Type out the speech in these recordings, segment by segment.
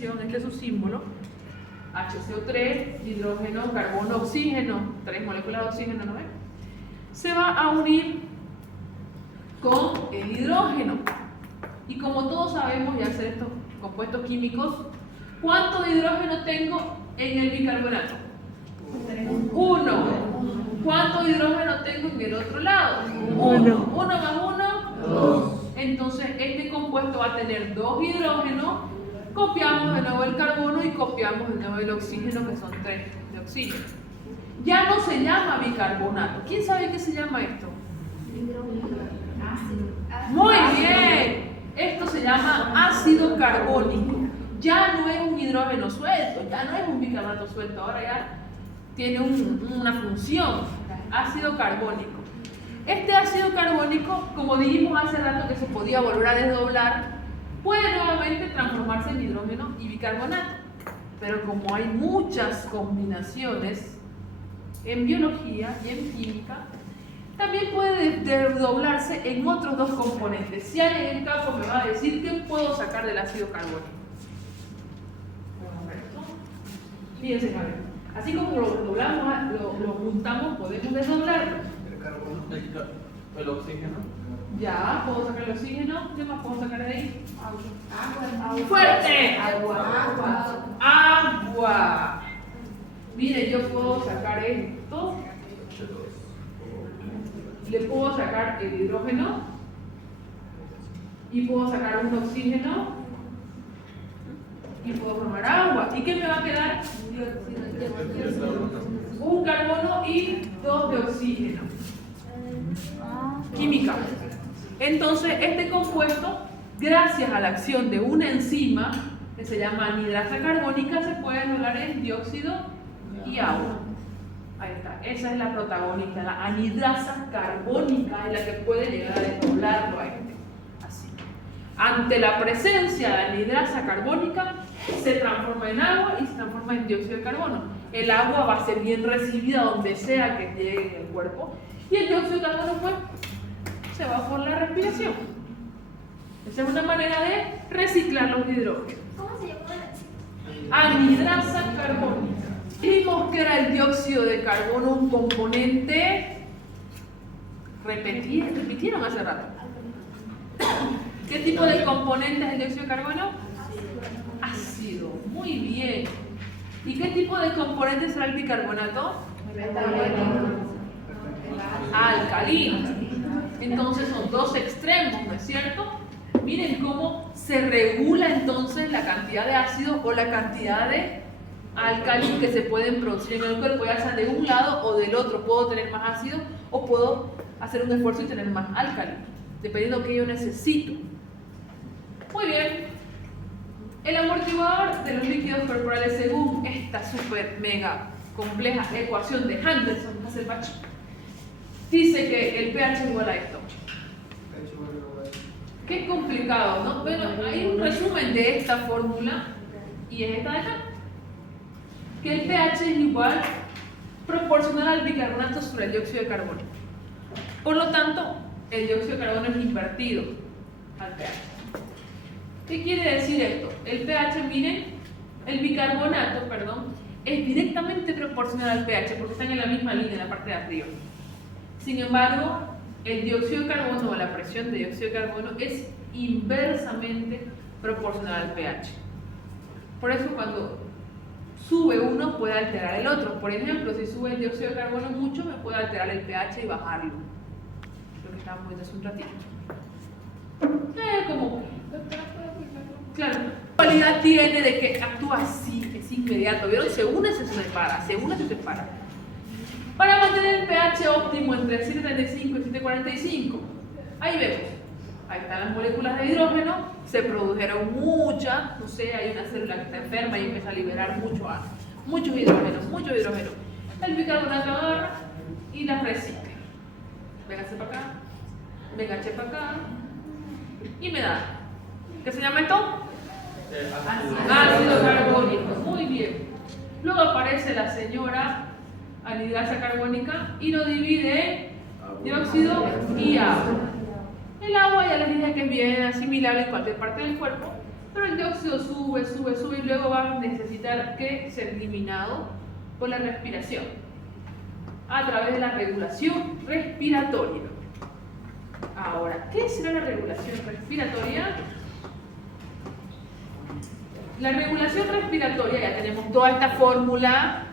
reacción, este es su símbolo, HCO3, hidrógeno, carbono, oxígeno, 3 moléculas de oxígeno, ¿no ven? Se va a unir con el hidrógeno. Y como todos sabemos, ya hacer estos compuestos químicos, ¿cuánto de hidrógeno tengo en el bicarbonato? 1. ¿Cuánto de hidrógeno tengo en el otro lado? 1. 1 más 1, 2. Entonces, este compuesto va a tener 2 hidrógenos. Copiamos de nuevo el carbono y copiamos de nuevo el oxígeno, que son 3 de oxígeno. Ya no se llama bicarbonato. ¿Quién sabe qué se llama esto? Muy bien. Esto se llama ácido carbónico. Ya no es un hidrógeno suelto, ya no es un bicarbonato suelto, ahora ya tiene una función, ácido carbónico. Este ácido carbónico, como dijimos hace rato que se podía volver a desdoblar, puede nuevamente transformarse en hidrógeno y bicarbonato. Pero como hay muchas combinaciones en biología y en química, también puede desdoblarse en otros 2 componentes. Si alguien en el campo me va a decir qué puedo sacar del ácido carbónico. Fíjense, a ver. Así como lo doblamos, lo juntamos, podemos desdoblarlo. El carbono, el oxígeno. Ya, puedo sacar el oxígeno. ¿Qué más puedo sacar de ahí? Agua. ¡Fuerte! Agua. Agua. Mire, yo puedo sacar esto. Le puedo sacar el hidrógeno. Y puedo sacar un oxígeno. Y puedo formar agua. ¿Y qué me va a quedar? Un carbono y 2 de oxígeno. Química. Entonces, este compuesto, gracias a la acción de una enzima que se llama anidrasa carbónica, se puede desdoblar en dióxido y agua. Ahí está. Esa es la protagonista. La anidrasa carbónica es la que puede llegar a desdoblarlo a este. Así. Ante la presencia de anidrasa carbónica, se transforma en agua y se transforma en dióxido de carbono. El agua va a ser bien recibida donde sea que llegue en el cuerpo y el dióxido de carbono pues se va por la respiración. Esa es una manera de reciclar los hidrógenos. ¿Cómo se llama la enzima? Anidrasa carbónica. Vimos que era el dióxido de carbono un componente. Repitieron hace rato. ¿Qué tipo de componente es el dióxido de carbono? Ácido. Muy bien. ¿Y qué tipo de componente será el bicarbonato? Alcalino. Entonces son 2 extremos, ¿no es cierto? Miren cómo se regula entonces la cantidad de ácido o la cantidad de álcalis que se pueden producir en el cuerpo, ya sea de un lado o del otro. Puedo tener más ácido o puedo hacer un esfuerzo y tener más álcalis, dependiendo de qué yo necesito. Muy bien. El amortiguador de los líquidos corporales, según esta super mega compleja ecuación de Henderson-Hasselbalch, dice que el pH es igual a esto. Qué complicado, ¿no? Bueno, hay un resumen de esta fórmula y es esta de acá. Que el pH es igual proporcional al bicarbonato sobre el dióxido de carbono. Por lo tanto, el dióxido de carbono es invertido al pH. ¿Qué quiere decir esto? El pH, miren, el bicarbonato, es directamente proporcional al pH porque están en la misma línea en la parte de arriba. Sin embargo, el dióxido de carbono o la presión de dióxido de carbono es inversamente proporcional al pH. Por eso cuando sube uno puede alterar el otro. Por ejemplo, si sube el dióxido de carbono mucho, me puede alterar el pH y bajarlo. Lo que estábamos viendo hace un ratito. Claro, la cualidad tiene de que actúa así, es inmediato. ¿Vieron? Se une, se separa, se une, se separa. Para mantener el pH óptimo entre 7.35 y 7.45, ahí vemos. Ahí están las moléculas de hidrógeno, se produjeron muchas, no sé, hay una célula que está enferma y empieza a liberar muchos hidrógenos. El bicarbonato agarra y las recicla. Véngase para acá, véngase para acá y me da. ¿Qué se llama esto? Ácido carbónico. Muy bien. Luego aparece la señora anidrasa carbónica y lo divide en dióxido y agua. El agua ya les dije que es bien asimilable en cualquier parte del cuerpo Pero el dióxido sube, sube, sube y luego va a necesitar que ser eliminado por la respiración a través de la regulación respiratoria. Ahora, ¿qué será la regulación respiratoria? La regulación respiratoria, ya tenemos toda esta fórmula,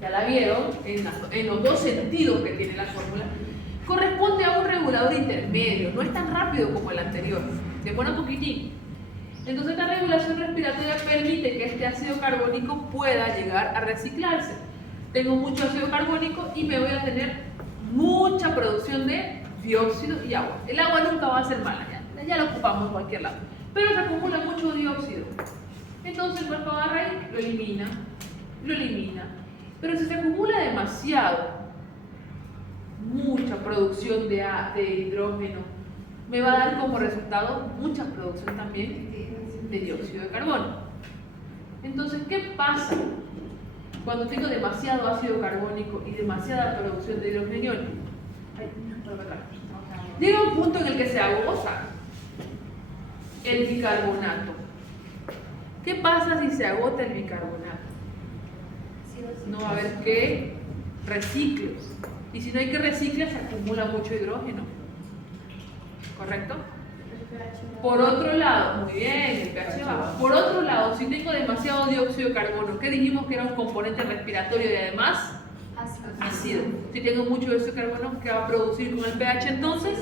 ya la vieron, en los dos sentidos que tiene la fórmula, corresponde a un regulador intermedio, no es tan rápido como el anterior, demora un poquitín. Entonces esta regulación respiratoria permite que este ácido carbónico pueda llegar a reciclarse. Tengo mucho ácido carbónico y me voy a tener mucha producción de dióxido y agua. El agua nunca va a ser mala, ya la ocupamos en cualquier lado, pero se acumula mucho dióxido. Entonces el cuerpo agarra y lo elimina. Pero si se acumula demasiado, mucha producción de hidrógeno, me va a dar como resultado mucha producción también de dióxido de carbono. Entonces, ¿qué pasa cuando tengo demasiado ácido carbónico y demasiada producción de hidrógeno? Llega un punto en el que se agota el bicarbonato. ¿Qué pasa si se agota el bicarbonato? No va a haber que recicle. Y si no hay que reciclar, se acumula mucho hidrógeno. ¿Correcto? Por otro lado, muy bien, el pH bajo. Por otro lado, si tengo demasiado dióxido de carbono, que dijimos que era un componente respiratorio y además ácido. Si tengo mucho dióxido de carbono, ¿qué va a producir con el pH entonces?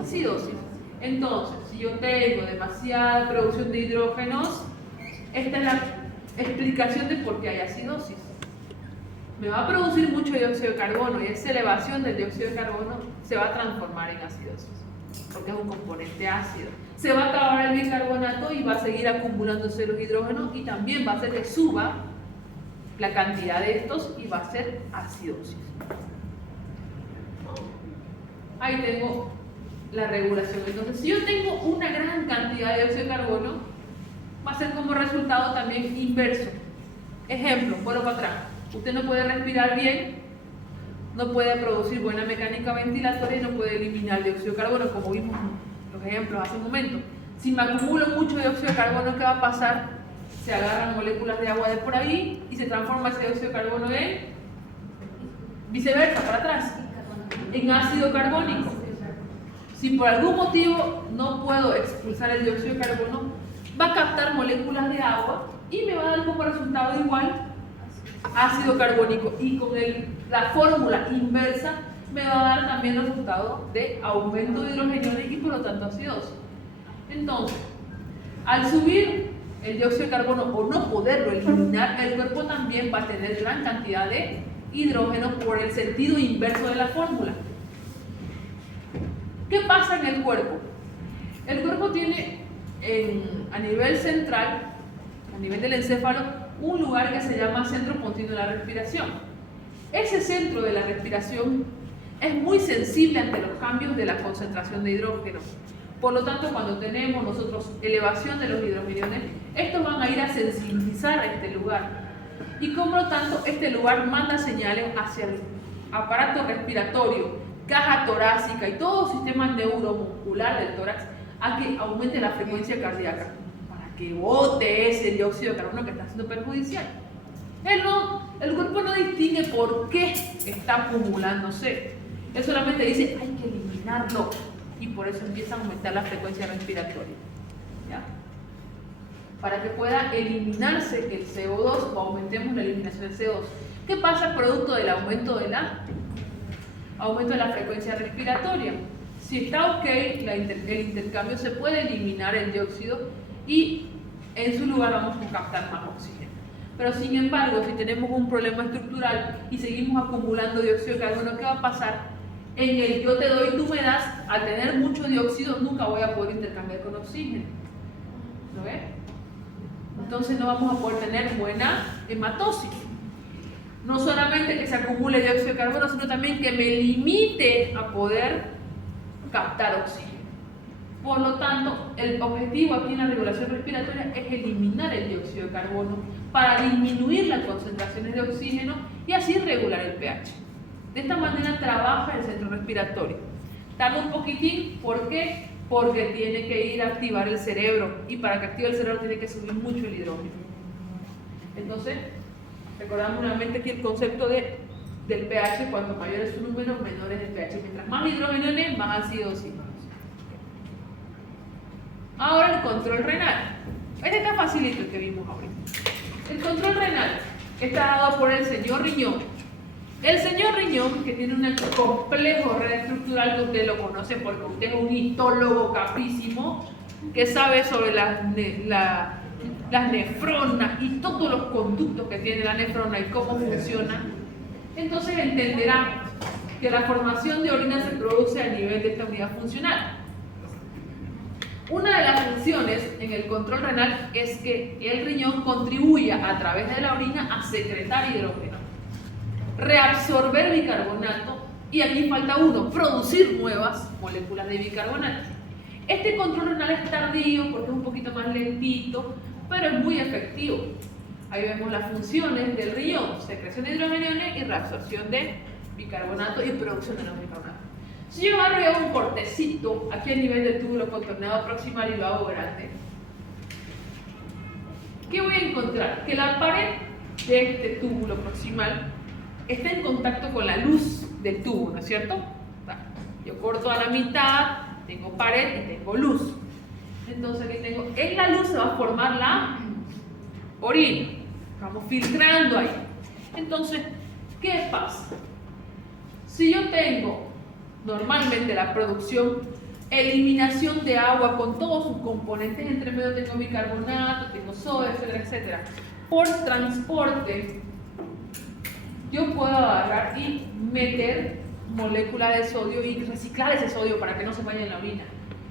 Acidosis. Entonces, si yo tengo demasiada producción de hidrógenos, esta es la explicación de por qué hay acidosis. Me va a producir mucho dióxido de carbono y esa elevación del dióxido de carbono se va a transformar en acidosis, porque es un componente ácido. Se va a acabar el bicarbonato y va a seguir acumulándose los hidrógenos y también va a hacer que suba la cantidad de estos y va a ser acidosis. Ahí tengo la regulación. Entonces, si yo tengo una gran cantidad de dióxido de carbono, va a ser como resultado también inverso. Ejemplo, vuelvo para atrás. Usted no puede respirar bien, no puede producir buena mecánica ventilatoria y no puede eliminar dióxido de carbono, como vimos en los ejemplos hace un momento. Si me acumulo mucho dióxido de carbono, ¿qué va a pasar? Se agarran moléculas de agua de por ahí y se transforma ese dióxido de carbono en viceversa, para atrás, en ácido carbónico. Si por algún motivo no puedo expulsar el dióxido de carbono, va a captar moléculas de agua y me va a dar como resultado igual ácido carbónico, y con la fórmula inversa me va a dar también el resultado de aumento de hidrogeniones y por lo tanto acidosis. Entonces, al subir el dióxido de carbono o no poderlo eliminar, el cuerpo también va a tener gran cantidad de hidrógeno por el sentido inverso de la fórmula. ¿Qué pasa en el cuerpo? El cuerpo tiene a nivel central, a nivel del encéfalo, un lugar que se llama centro continuo de la respiración. Ese centro de la respiración es muy sensible ante los cambios de la concentración de hidrógeno. Por lo tanto, cuando tenemos nosotros elevación de los hidrogeniones, estos van a ir a sensibilizar a este lugar. Y como lo tanto, este lugar manda señales hacia el aparato respiratorio, caja torácica y todo sistema neuromuscular del tórax a que aumente la frecuencia cardíaca, que bote ese dióxido de carbono que está siendo perjudicial. El cuerpo no distingue por qué está acumulándose. Él solamente dice, hay que eliminarlo. Y por eso empieza a aumentar la frecuencia respiratoria. ¿Ya? Para que pueda eliminarse el CO2 o aumentemos la eliminación del CO2. ¿Qué pasa producto del aumento de la frecuencia respiratoria? Si está ok, el intercambio se puede eliminar el dióxido y en su lugar vamos a captar más oxígeno. Pero sin embargo, si tenemos un problema estructural y seguimos acumulando dióxido de carbono, ¿qué va a pasar? En el yo te doy, tú me das, al tener mucho dióxido nunca voy a poder intercambiar con oxígeno. ¿Lo ves? Entonces no vamos a poder tener buena hematosis. No solamente que se acumule dióxido de carbono, sino también que me limite a poder captar oxígeno. Por lo tanto, el objetivo aquí en la regulación respiratoria es eliminar el dióxido de carbono para disminuir las concentraciones de oxígeno y así regular el pH. De esta manera trabaja el centro respiratorio. Tarda un poquitín, ¿por qué? porque tiene que ir a activar el cerebro, y para que active el cerebro tiene que subir mucho el hidrógeno. Entonces, recordamos nuevamente aquí el concepto del pH: cuanto mayor es su número, menor es el pH. Mientras más hidrógeno es, más ácido es. Ahora el control renal. Este está facilito, el que vimos ahorita. El control renal está dado por el señor riñón. El señor riñón, que tiene un complejo red estructural, que usted lo conoce porque usted es un histólogo capísimo, que sabe sobre las nefronas y todos los conductos que tiene la nefrona y cómo funciona. Entonces entenderá que la formación de orina se produce a nivel de esta unidad funcional. Una de las funciones en el control renal es que el riñón contribuya a través de la orina a secretar hidrógeno, reabsorber bicarbonato, y aquí falta uno: producir nuevas moléculas de bicarbonato. Este control renal es tardío porque es un poquito más lentito, pero es muy efectivo. Ahí vemos las funciones del riñón: secreción de hidrógeno y reabsorción de bicarbonato y producción de nuevos bicarbonatos. Si yo agarro un cortecito aquí a nivel del túbulo contorneado proximal y lo hago grande, ¿qué voy a encontrar? Que la pared de este túbulo proximal está en contacto con la luz del tubo, ¿no es cierto? Yo corto a la mitad, tengo pared y tengo luz. Entonces aquí tengo, en la luz se va a formar la orina. Vamos filtrando ahí. Entonces, ¿qué pasa? Si yo tengo normalmente la producción, eliminación de agua con todos sus componentes, entre medio tengo bicarbonato, tengo sodio, etcétera, etcétera, por transporte, yo puedo agarrar y meter moléculas de sodio y reciclar ese sodio para que no se vaya en la orina.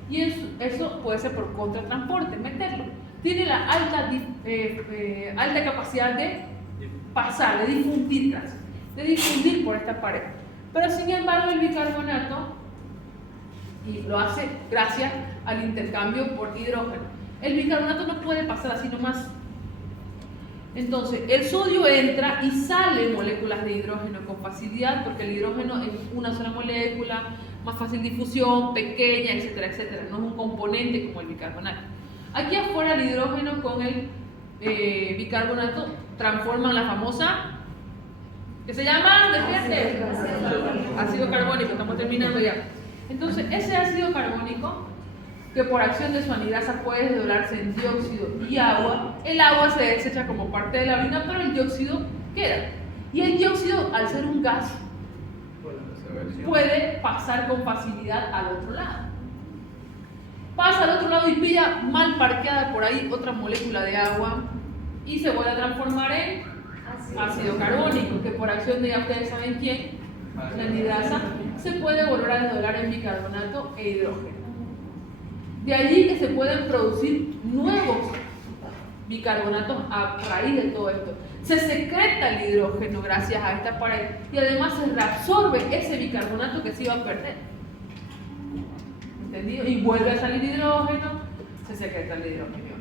Y eso puede ser por contratransporte, meterlo. Tiene la alta capacidad de pasar, de difundir por esta pared. Pero sin embargo el bicarbonato, y lo hace gracias al intercambio por hidrógeno, el bicarbonato no puede pasar así nomás. Entonces el sodio entra y sale moléculas de hidrógeno con facilidad, porque el hidrógeno es una sola molécula, más fácil difusión, pequeña, etcétera, etcétera. No es un componente como el bicarbonato. Aquí afuera el hidrógeno con el bicarbonato transforman la famosa, que se llama, despierte, ácido carbónico. Estamos terminando ya. Entonces ese ácido carbónico, que por acción de su anidasa puede desdoblarse en dióxido y agua, el agua se desecha como parte de la orina, pero el dióxido queda. Y el dióxido, al ser un gas, puede pasar con facilidad al otro lado. Pasa al otro lado y pilla mal parqueada por ahí otra molécula de agua y se vuelve a transformar en ácido carbónico, que por acción de, ya ustedes saben quién, la anidasa, se puede volver a desdoblar en bicarbonato e hidrógeno. De allí que se pueden producir nuevos bicarbonatos a raíz de todo esto. Se secreta el hidrógeno gracias a esta pared y además se reabsorbe ese bicarbonato que se iba a perder. ¿Entendido? Y vuelve a salir hidrógeno, se secreta el hidrógeno.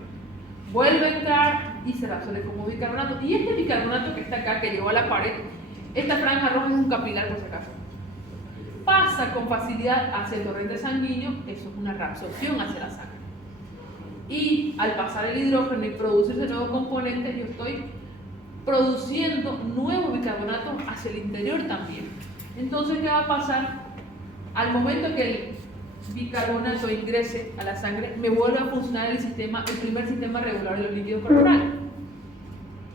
Vuelve a entrar y se reabsorbe como bicarbonato. Y este bicarbonato que está acá, que llegó a la pared, esta franja roja es un capilar por si acaso, pasa con facilidad hacia el torrente sanguíneo, eso es una reabsorción hacia la sangre. Y al pasar el hidrógeno y producirse nuevos componentes, yo estoy produciendo nuevos bicarbonatos hacia el interior también. Entonces, ¿qué va a pasar? Al momento que el bicarbonato ingrese a la sangre, me vuelve a funcionar el primer sistema regular de los líquidos corporales,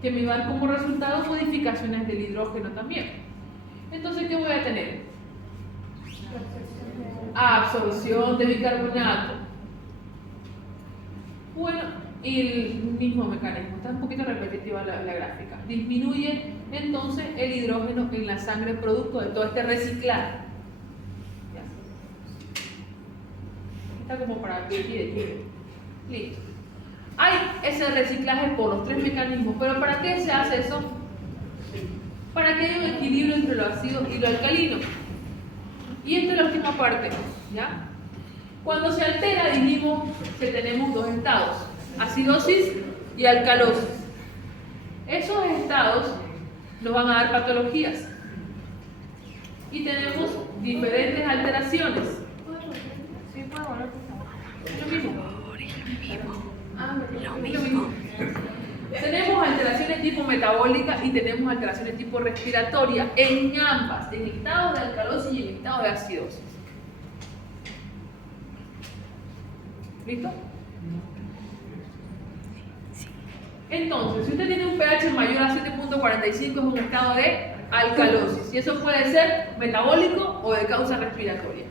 que me va a dar como resultado modificaciones del hidrógeno también. Entonces, ¿qué voy a tener? Absorción de bicarbonato. Bueno, y el mismo mecanismo, está un poquito repetitiva la gráfica. Disminuye entonces el hidrógeno en la sangre producto de todo este reciclaje. Ya. Está como para aquí de aquí. Listo. Hay ese reciclaje por los tres mecanismos, pero ¿para qué se hace eso? Para que haya un equilibrio entre lo ácido y lo alcalino. Y esta es la última parte, ¿ya? Cuando se altera, dijimos que tenemos dos estados, acidosis y alcalosis. Esos estados nos van a dar patologías. Y tenemos diferentes alteraciones. Sí, puedo volver, por favor. Lo mismo. Lo mismo. Tenemos alteraciones tipo metabólica y tenemos alteraciones tipo respiratoria en ambas, en estado de alcalosis y en estado de acidosis. ¿Listo? Entonces, si usted tiene un pH mayor a 7.45 es un estado de alcalosis y eso puede ser metabólico o de causa respiratoria.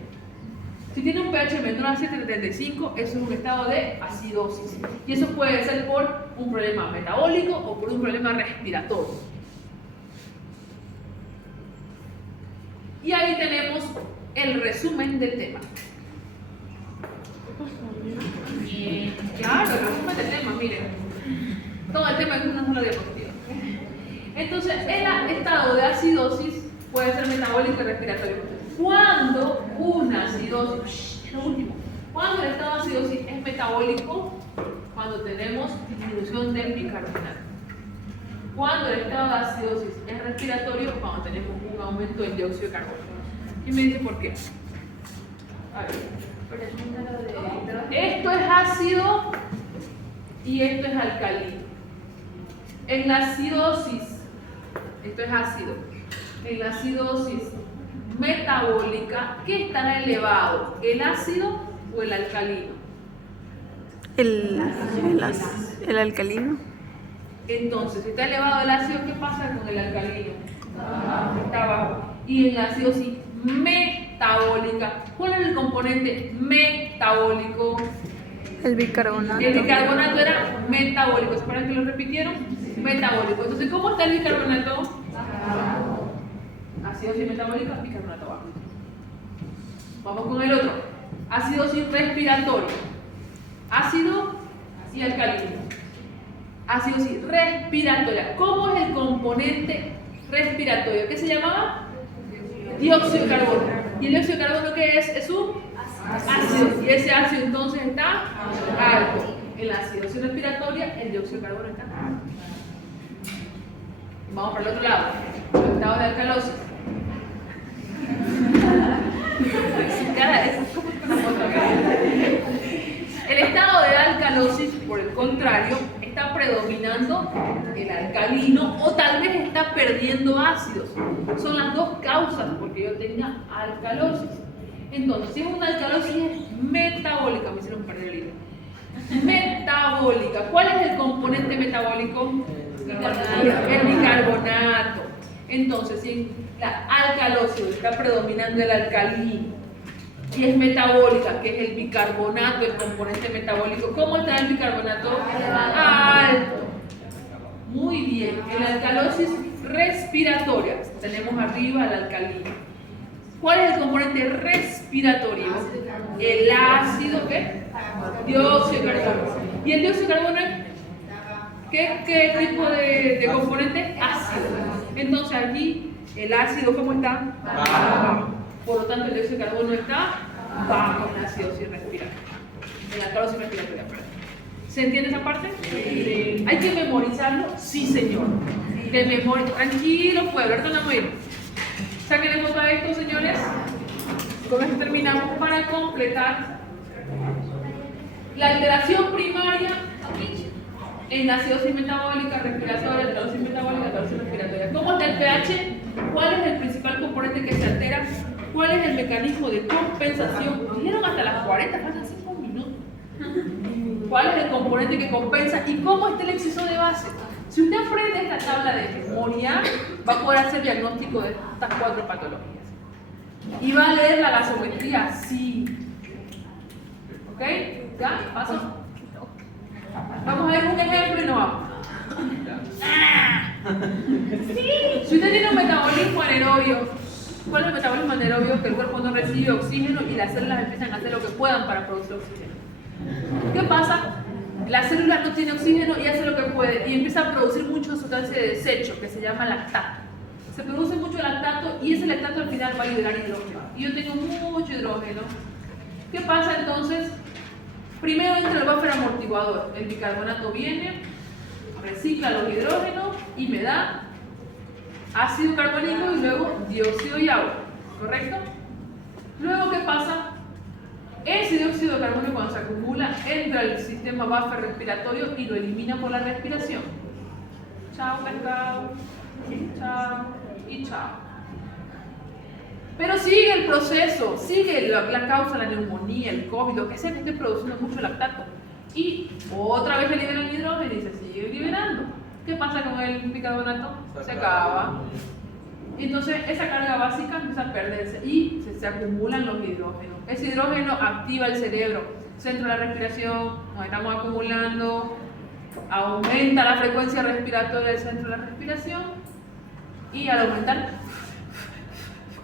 Si tiene un pH menor a 7.35, eso es un estado de acidosis y eso puede ser por un problema metabólico o por un problema respiratorio. Y ahí tenemos el resumen del tema. Claro, el resumen del tema, miren. Todo el tema es una sola diapositiva. Entonces, el estado de acidosis puede ser metabólico y respiratorio. Cuando una acidosis, lo último, cuando el estado de acidosis es metabólico, cuando tenemos disminución del bicarbonato. Cuando el estado de acidosis es respiratorio, cuando tenemos un aumento del dióxido de carbono. ¿Quién me dice por qué? A ver. Esto es ácido y esto es alcalino. En la acidosis, esto es ácido, en la acidosis metabólica, ¿qué estará elevado? ¿El ácido o el alcalino? El alcalino. Entonces, si está elevado el ácido, ¿qué pasa con el alcalino? Está abajo. Y en la acidosis metabólica, ¿cuál es el componente metabólico? El bicarbonato. El bicarbonato era metabólico. ¿Esperan que lo repitieron? Metabólico. Entonces, ¿cómo está el bicarbonato? Acidosis metabólica, bicarbonato abajo. Vamos con el otro. Acidosis respiratoria. Ácido y alcalino. Acidosis respiratoria. ¿Cómo es el componente respiratorio? ¿Qué se llamaba? Dióxido de carbono. ¿Y el dióxido de carbono qué es? Es un ácido. Y ese ácido entonces está alto. En la acidosis respiratoria, el dióxido de carbono está alto. Vamos para el otro lado. El estado de alcalosis. El estado de alcalosis, por el contrario, está predominando el alcalino o tal vez está perdiendo ácidos. Son las dos causas porque yo tenga alcalosis. Entonces, si es una alcalosis metabólica, me hicieron perder el hilo. Metabólica. ¿Cuál es el componente metabólico? El bicarbonato. Entonces, si la alcalosis está predominando el alcalino y es metabólica, que es el bicarbonato, el componente metabólico, ¿cómo está el bicarbonato? Alto. Muy bien. En la alcalosis respiratoria tenemos arriba el alcalino. ¿Cuál es el componente respiratorio? El ácido, ¿qué? Dióxido de carbono. ¿Y el dióxido de carbono qué tipo de componente? Ácido. Entonces aquí el ácido, ¿cómo está? Bajo. Por lo tanto, el dióxido de carbono está bajo en la acidosis respiratoria. En la alcalosis respiratoria, perdón. ¿Se entiende esa parte? Sí. ¿Hay que memorizarlo? Sí, señor. De memoria. Tranquilo, pueblo, ahorita no voy. Saquen foto a esto, señores. Con esto terminamos para completar la alteración primaria en la acidosis metabólica, respiratoria, alcalosis metabólica, alcalosis respiratoria. ¿Cómo está el pH? ¿Cuál es el principal componente que se altera? ¿Cuál es el mecanismo de compensación? Dijeron hasta las 40, faltan 5 minutos. ¿Cuál es el componente que compensa? ¿Y cómo está el exceso de base? Si usted aprende esta tabla de memoria, va a poder hacer diagnóstico de estas 4 patologías. ¿Y va a leer la gasometría? Sí. ¿Ok? ¿Ya? ¿Paso? Vamos a ver un ejemplo y no vamos. Si usted tiene un metabolismo anaerobio, ¿cuál es el metabolismo anaerobio? Que el cuerpo no recibe oxígeno y las células empiezan a hacer lo que puedan para producir oxígeno. ¿Qué pasa? La célula no tiene oxígeno y hace lo que puede y empieza a producir mucha sustancia de desecho que se llama lactato. Se produce mucho lactato y ese lactato al final va a liberar hidrógeno. Y yo tengo mucho hidrógeno. ¿Qué pasa entonces? Primero entra el buffer amortiguador. El bicarbonato viene, recicla los hidrógenos y me da ácido carbónico y luego dióxido y agua. ¿Correcto? Luego, ¿qué pasa? Ese dióxido de carbono, cuando se acumula, entra al sistema buffer respiratorio y lo elimina por la respiración. Chao, pescado. Chao y chao. Pero sigue el proceso, sigue la causa, la neumonía, el COVID, lo que sea que esté produciendo mucho lactato. Y otra vez se libera el hidrógeno y se sigue liberando. ¿Qué pasa con el bicarbonato? Se acaba. Entonces esa carga básica empieza a perderse y se acumulan los hidrógenos. Ese hidrógeno activa el cerebro, centro de la respiración, nos estamos acumulando, aumenta la frecuencia respiratoria del centro de la respiración y al aumentar,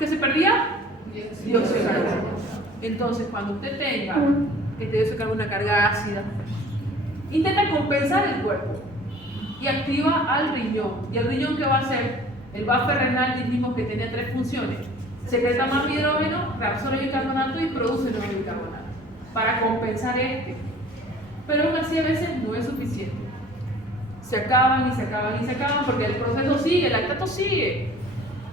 ¿qué se perdía? Dióxido de carbono. Entonces cuando usted tenga este dióxido de carbono, una carga ácida, intenta compensar el cuerpo y activa al riñón. ¿Y el riñón qué va a hacer? El buffer renal, dijimos que tenía 3 funciones. Secreta más hidrógeno, reabsorbe el bicarbonato y produce nuevo bicarbonato para compensar este. Pero aún así a veces no es suficiente. Se acaban y se acaban y se acaban porque el proceso sigue, el lactato sigue.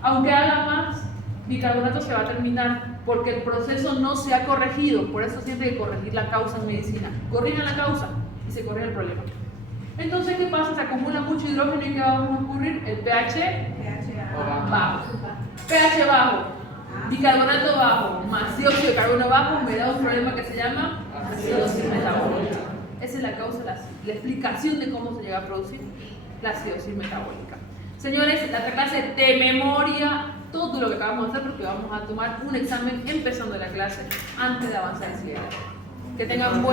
Aunque haga más, bicarbonato se va a terminar porque el proceso no se ha corregido. Por eso siempre hay que corregir la causa en medicina. Corrijan la causa y se corrige el problema. Entonces, ¿qué pasa? Se acumula mucho hidrógeno y ¿qué va a ocurrir? El pH bajo. pH bajo, bicarbonato bajo, más dióxido de carbono bajo, me da un problema que se llama acidosis metabólica. Esa es la causa, la explicación de cómo se llega a producir la acidosis metabólica. Señores, la clase de memoria, todo lo que acabamos de hacer porque vamos a tomar un examen empezando la clase antes de avanzar al siguiente. Que tengan buen